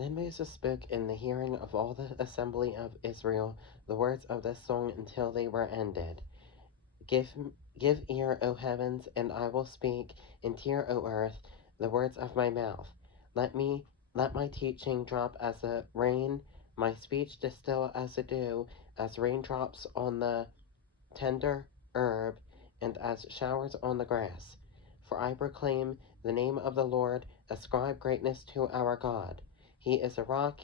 Then Moses spoke in the hearing of all the assembly of Israel the words of this song until they were ended. Give, give ear, O heavens, and I will speak, and hear, O earth, the words of my mouth. Let me let my teaching drop as a rain, my speech distill as a dew, as raindrops on the tender herb, and as showers on the grass. For I proclaim the name of the Lord, ascribe greatness to our God. He is a rock,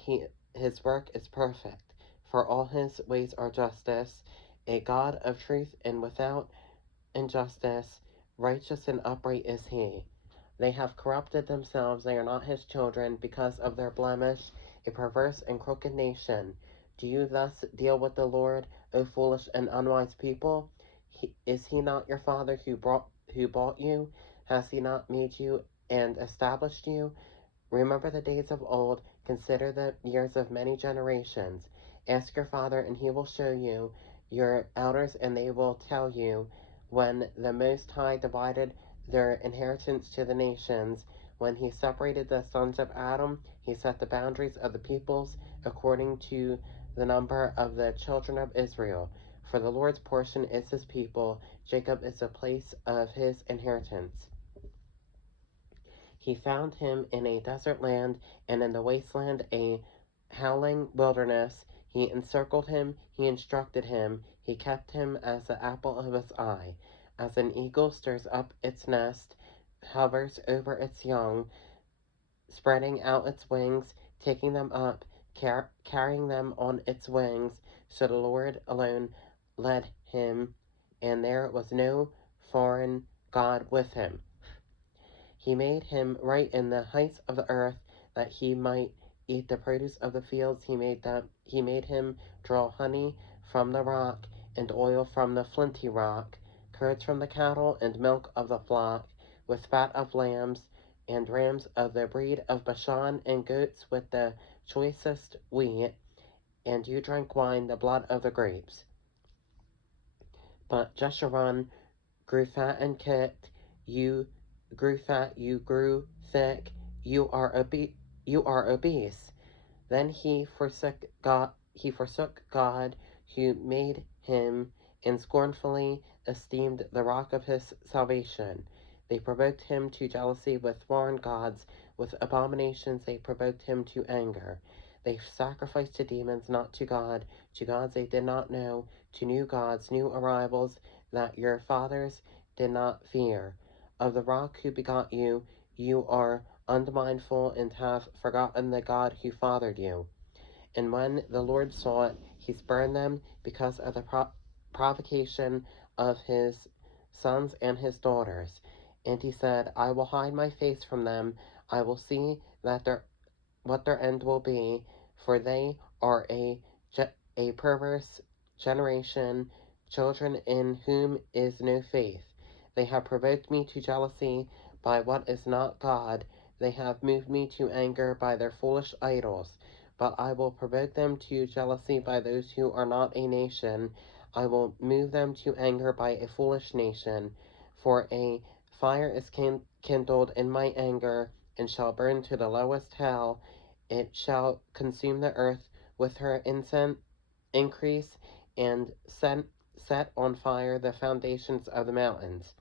his work is perfect, for all his ways are justice, a God of truth and without injustice, righteous and upright is he. They have corrupted themselves, they are not his children, because of their blemish, a perverse and crooked nation. Do you thus deal with the Lord, O foolish and unwise people? Is he not your father who bought you? Has he not made you and established you? Remember the days of old, consider the years of many generations. Ask your father, and he will show you, your elders, and they will tell you, when the Most High divided their inheritance to the nations, when he separated the sons of Adam, he set the boundaries of the peoples according to the number of the children of Israel. For the Lord's portion is his people, Jacob is the place of his inheritance. He found him in a desert land, and in the wasteland a howling wilderness. He encircled him, he instructed him, he kept him as the apple of his eye. As an eagle stirs up its nest, hovers over its young, spreading out its wings, taking them up, carrying them on its wings, so the Lord alone led him, and there was no foreign God with him. He made him right in the heights of the earth, that he might eat the produce of the fields. He made him draw honey from the rock, and oil from the flinty rock, curds from the cattle, and milk of the flock, with fat of lambs and rams of the breed of Bashan, and goats with the choicest wheat, and you drank wine, the blood of the grapes. But Jeshurun grew fat and kicked, you grew fat, you grew thick, you are obese. Then he forsook God who made him, and scornfully esteemed the rock of his salvation. They provoked him to jealousy with foreign gods, with abominations they provoked him to anger. They sacrificed to demons, not to gods they did not know, to new gods, new arrivals that your fathers did not fear. Of the rock who begot you, you are unmindful and have forgotten the God who fathered you. And when the Lord saw it, he spurned them because of the provocation of his sons and his daughters. And he said, I will hide my face from them. I will see what their end will be, for they are a perverse generation, children in whom is no faith. They have provoked me to jealousy by what is not God. They have moved me to anger by their foolish idols. But I will provoke them to jealousy by those who are not a nation. I will move them to anger by a foolish nation. For a fire is kindled in my anger, and shall burn to the lowest hell. It shall consume the earth with her incense increase, and set on fire the foundations of the mountains.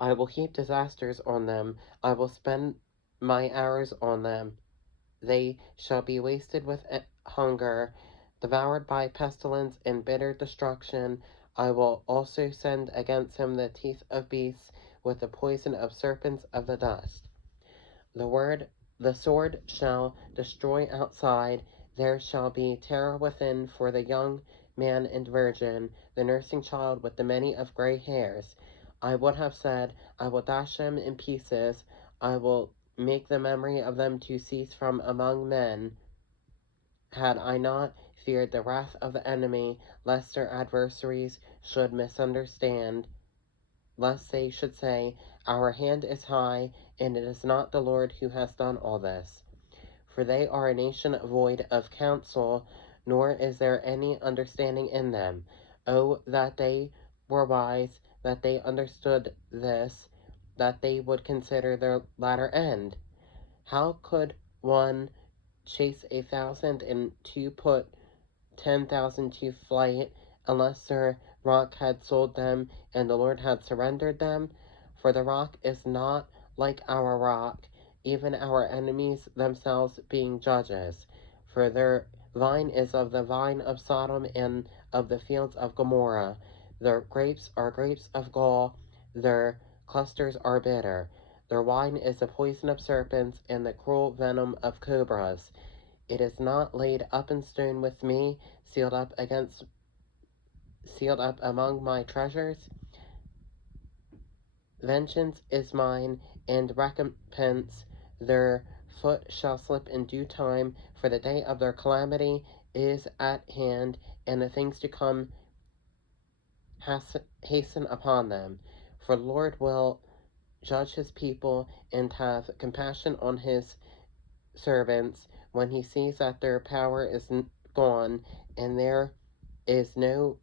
I will heap disasters on them. I will spend my arrows on them. They shall be wasted with hunger, devoured by pestilence and bitter destruction. I will also send against him the teeth of beasts, with the poison of serpents of the dust. The sword shall destroy outside. There shall be terror within for the young man and virgin, the nursing child with the many of gray hairs. I would have said, I will dash them in pieces. I will make the memory of them to cease from among men, had I not feared the wrath of the enemy, lest their adversaries should misunderstand, lest they should say, Our hand is high, and it is not the Lord who has done all this. For they are a nation void of counsel, nor is there any understanding in them. Oh, that they were wise, that they understood this, that they would consider their latter end. How could one chase 1,000, and two put 10,000 to flight, unless their rock had sold them and the Lord had surrendered them. For the rock is not like our rock, even our enemies themselves being judges. For their vine is of the vine of Sodom and of the fields of Gomorrah. Their grapes are grapes of gall, their clusters are bitter. Their wine is the poison of serpents and the cruel venom of cobras. It is not laid up in stone with me, sealed up among my treasures. Vengeance is mine, and recompense. Their foot shall slip in due time, for the day of their calamity is at hand, and the things to come hasten upon them. For the Lord will judge his people and have compassion on his servants when he sees that their power is gone and there is no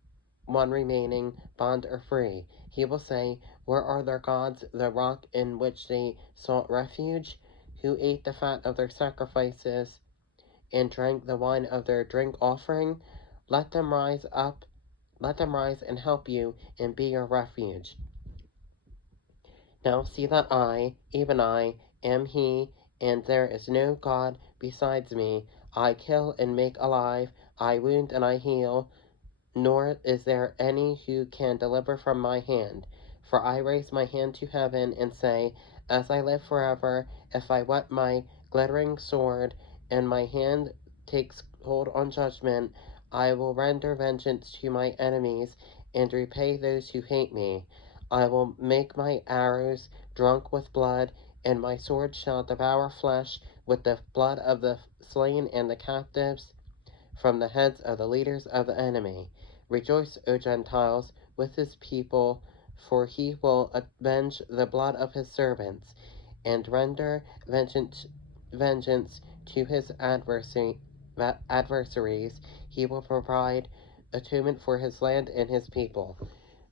one remaining, bond or free. He will say, where are their gods, the rock in which they sought refuge, who ate the fat of their sacrifices and drank the wine of their drink offering? Let them rise up, let them rise and help you and be your refuge. Now see that I, even I, am he, and there is no God besides me. I kill and make alive, I wound and I heal, nor is there any who can deliver from my hand. For I raise my hand to heaven and say, as I live forever, if I whet my glittering sword, and my hand takes hold on judgment, I will render vengeance to my enemies, and repay those who hate me. I will make my arrows drunk with blood, and my sword shall devour flesh with the blood of the slain and the captives, from the heads of the leaders of the enemy. Rejoice, O Gentiles, with his people, for he will avenge the blood of his servants, and render vengeance to his adversaries. He will provide atonement for his land and his people.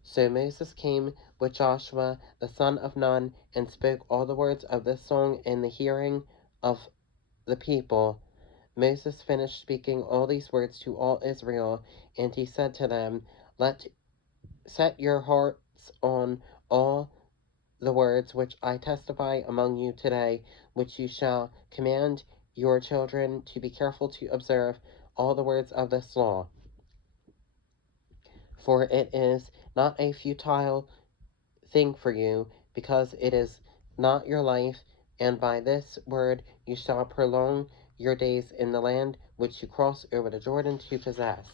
So Moses came with Joshua the son of Nun, and spoke all the words of this song in the hearing of the people. Moses finished speaking all these words to all Israel, and he said to them, Set your hearts on all the words which I testify among you today, which you shall command your children to be careful to observe all the words of this law. For it is not a futile thing for you, because it is not your life, and by this word you shall prolong your days in the land which you cross over the Jordan to possess.